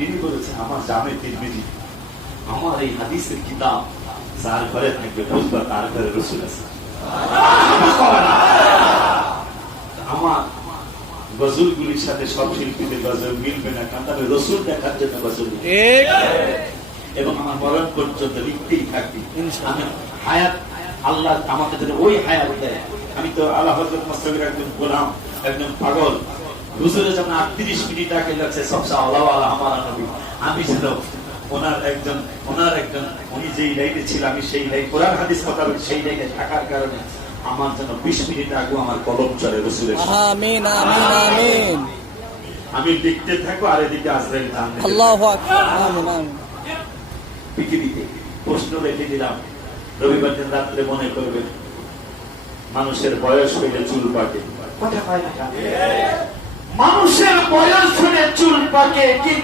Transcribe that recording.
তিনি বলেছেন আমার জামে তিরমিজি, আমার এই হাদিসের কিতাব যার ঘরে থাকবে বুঝবা তার ঘরে রসুল আছে। আমার গজলগুলির সাথে সব শিল্পীদের গজল মিলবে না, কারণ তবে রসুল দেখার জন্য গজল এবং আমার মরণ পর্যন্ত লিখতেই থাকবি। আমি হায়াত আল্লাহ আমাকে যদি ওই হায়াত দেয়, আমি তো আল্লাহ হযরত মুস্তাফির একজন গোলাম, একজন পাগল। হুজুরে যখন 38 মিনিট আগে লাগছে সবসে আল্লাহ আল্লাহ আমার নবী, আমি যেন ওনার একজন উনি যেই লাইনে ছিল আমি সেই লাইন কোরআন হাদিস মোতাবেক সেই লাইনে থাকার কারণে আমার যেন 20 মিনিট আগে আমার কলম চলে রসুলের। আমিন আমিন আমিন। আমি লিখতে থাকবো আর এদিকে আজরাইল টানবে। আল্লাহু আকবার। আমিন আমিন। পৃথিবীতে প্রশ্ন রেখে দিলাম, রবিবার দিন রাত্রে মনে করবেন মানুষের বয়স হইলে চুল পাকে, কথা কয় না, মানুষের বয়স হলে চুল পাকে।